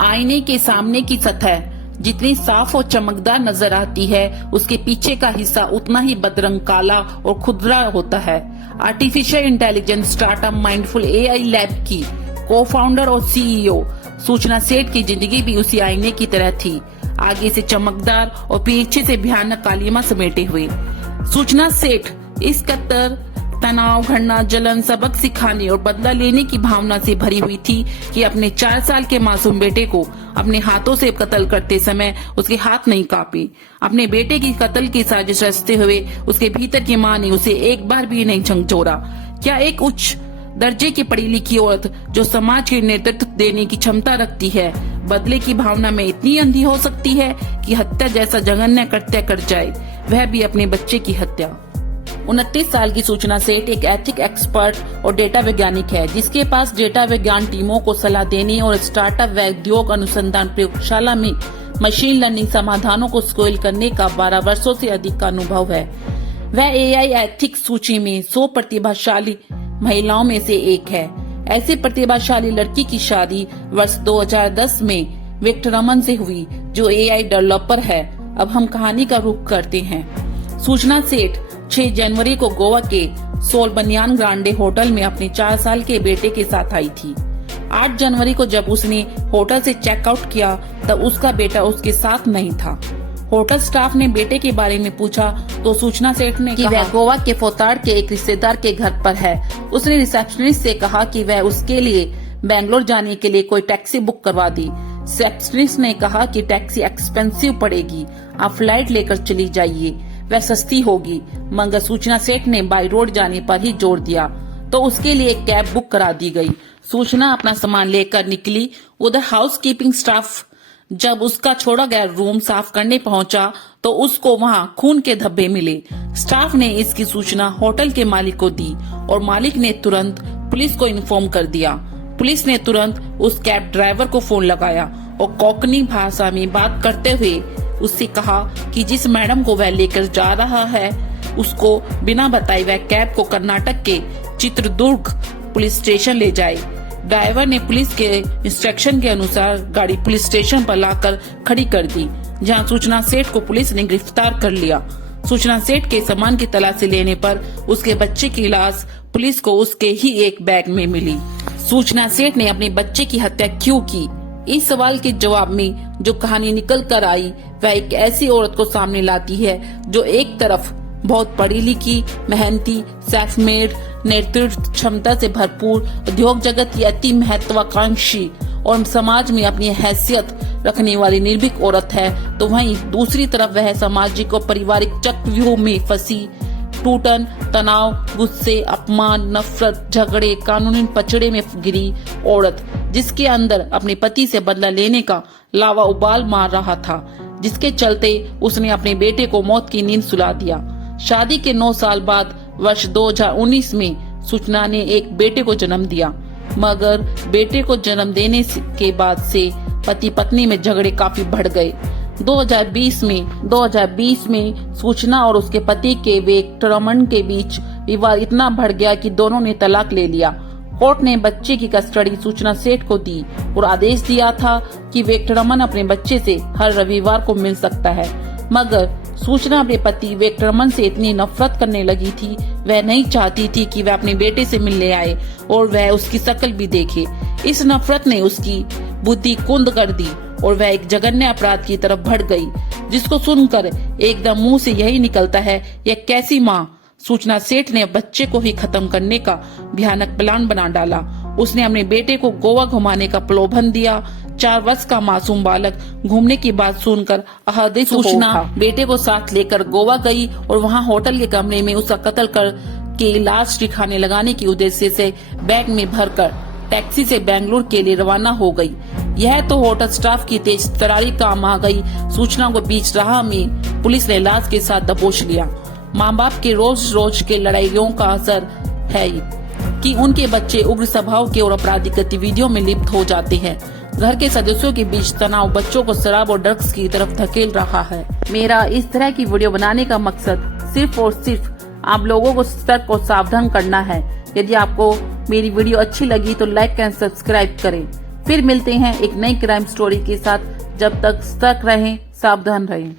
आईने के सामने की सतह जितनी साफ और चमकदार नजर आती है, उसके पीछे का हिस्सा उतना ही बदरंग काला और खुरदरा होता है। Artificial intelligence startup mindful AI lab की को-फाउंडर और सीईओ सूचना सेठ की जिंदगी भी उसी आईने की तरह थी, आगे से चमकदार और पीछे से भयानक कालिमा समेटे हुए। सूचना सेठ इस कतर तनाव, घृणा, जलन, सबक सिखाने और बदला लेने की भावना से भरी हुई थी कि अपने 4 साल के मासूम बेटे को अपने हाथों से कत्ल करते समय उसके हाथ नहीं कांपे। अपने बेटे की कत्ल की साजिश रचते हुए उसके भीतर की मां ने उसे एक बार भी नहीं झंझोरा। क्या एक उच्च दर्जे की पढ़ी लिखी औरत जो समाज के नेतृत्व देने की क्षमता रखती है, बदले की भावना में इतनी अंधी हो सकती है कि हत्या जैसा जघन्य कृत्य कर जाए, वह भी अपने बच्चे की हत्या। 29 साल की सूचना सेठ एक एथिक एक्सपर्ट और डेटा वैज्ञानिक है, जिसके पास डेटा विज्ञान टीमों को सलाह देने और स्टार्टअप व उद्योग अनुसंधान प्रयोगशाला में मशीन लर्निंग समाधानों को स्केल करने का 12 वर्षों से अधिक का अनुभव है। वह एआई एथिक्स सूची में 100 प्रतिभाशाली महिलाओं में से एक है। ऐसी प्रतिभाशाली लड़की की शादी वर्ष 2010 में विक्टर रमन से हुई, जो एआई डेवलपर है। अब हम कहानी का रुख करते हैं। सूचना सेठ 6 जनवरी को गोवा के सोल बनियान ग्रांडे होटल में अपने 4 साल के बेटे के साथ आई थी। 8 जनवरी को जब उसने होटल से चेकआउट किया, तब उसका बेटा उसके साथ नहीं था। होटल स्टाफ ने बेटे के बारे में पूछा तो सूचना सेठ ने कहा वह गोवा के फोताड़ के एक रिश्तेदार के घर पर है। उसने रिसेप्शनिस्ट से कहा कि वह उसके लिए बेंगलोर जाने के लिए कोई टैक्सी बुक करवा दी। रिसेप्शनिस्ट ने कहा कि टैक्सी एक्सपेंसिव पड़ेगी, आप फ्लाइट लेकर चली जाइए, वह सस्ती होगी। मगर सूचना सेठ ने बाई रोड जाने पर ही जोर दिया, तो उसके लिए एक कैब बुक करा दी गई। सूचना अपना सामान लेकर निकली। उधर हाउसकीपिंग स्टाफ जब उसका छोड़ा गया रूम साफ करने पहुंचा, तो उसको वहां खून के धब्बे मिले। स्टाफ ने इसकी सूचना होटल के मालिक को दी और मालिक ने तुरंत पुलिस को इन्फॉर्म कर दिया। पुलिस ने तुरंत उस कैब ड्राइवर को फोन लगाया और कोंकणी भाषा में बात करते हुए उससे कहा कि जिस मैडम को वह लेकर जा रहा है, उसको बिना बताए वह कैब को कर्नाटक के चित्रदुर्ग पुलिस स्टेशन ले जाए। ड्राइवर ने पुलिस के इंस्ट्रक्शन के अनुसार गाड़ी पुलिस स्टेशन पर लाकर खड़ी कर दी, जहां सूचना सेठ को पुलिस ने गिरफ्तार कर लिया। सूचना सेठ के सामान की तलाशी लेने पर उसके बच्चे की लाश पुलिस को उसके ही एक बैग में मिली। सूचना सेठ ने अपने बच्चे की हत्या क्यों की? इस सवाल के जवाब में जो कहानी निकल कर आई, वह एक ऐसी औरत को सामने लाती है जो एक तरफ बहुत पढ़ी लिखी, मेहनती, सेल्फ मेड, नेतृत्व क्षमता से भरपूर, उद्योग जगत की अति महत्वाकांक्षी और समाज में अपनी हैसियत रखने वाली निर्भीक औरत है, तो वहीं दूसरी तरफ वह सामाजिक और पारिवारिक चक्रव्यूह में फंसी टूटन, तनाव, गुस्से, अपमान, नफरत, झगड़े, कानूनी पचड़े में गिरी औरत, जिसके अंदर अपने पति से बदला लेने का लावा उबाल मार रहा था, जिसके चलते उसने अपने बेटे को मौत की नींद सुला दिया। शादी के 9 साल बाद वर्ष 2019 में सूचना ने एक बेटे को जन्म दिया, मगर बेटे को जन्म देने के बाद से पति पत्नी में झगड़े काफी बढ़ गए। 2020 में सूचना और उसके पति के विक्टर रमन के बीच विवाद इतना बढ़ गया कि दोनों ने तलाक ले लिया। कोर्ट ने बच्चे की कस्टडी सूचना सेठ को दी और आदेश दिया था कि विक्टर रमन अपने बच्चे से हर रविवार को मिल सकता है, मगर सूचना अपने पति विक्टर रमन से इतनी नफरत करने लगी थी, वह नहीं चाहती थी कि वह अपने बेटे से मिलने आए और वह उसकी शक्ल भी देखे। इस नफरत ने उसकी बुद्धि कुंद कर दी और वह एक जघन्य अपराध की तरफ बढ़ गई, जिसको सुनकर एकदम मुंह से यही निकलता है, यह कैसी माँ। सूचना सेठ ने बच्चे को ही खत्म करने का भयानक प्लान बना डाला। उसने अपने बेटे को गोवा घुमाने का प्रलोभन दिया। 4 वर्ष का मासूम बालक घूमने की बात सुनकर आहत सूचना बेटे को साथ लेकर गोवा गई और वहां होटल के कमरे में उसका कत्ल कर के लाश ठिकाने लगाने के उद्देश्य से बैग में भरकर टैक्सी से बेंगलुरु के लिए रवाना हो गई। यह तो होटल स्टाफ की तेज तरारी काम आ गई। सूचना को बीच राह में पुलिस ने लाश के साथ दबोच लिया। माँ बाप के रोज रोज के लड़ाइयों का असर है कि उनके बच्चे उग्र स्वभाव के और आपराधिक गतिविधियों में लिप्त हो जाते हैं। घर के सदस्यों के बीच तनाव बच्चों को शराब और ड्रग्स की तरफ धकेल रहा है। मेरा इस तरह की वीडियो बनाने का मकसद सिर्फ और सिर्फ आप लोगों को सतर्क और सावधान करना है। यदि आपको मेरी वीडियो अच्छी लगी तो लाइक एंड सब्सक्राइब करें। फिर मिलते हैं एक नई क्राइम स्टोरी के साथ। जब तक सतर्क रहें, सावधान रहें।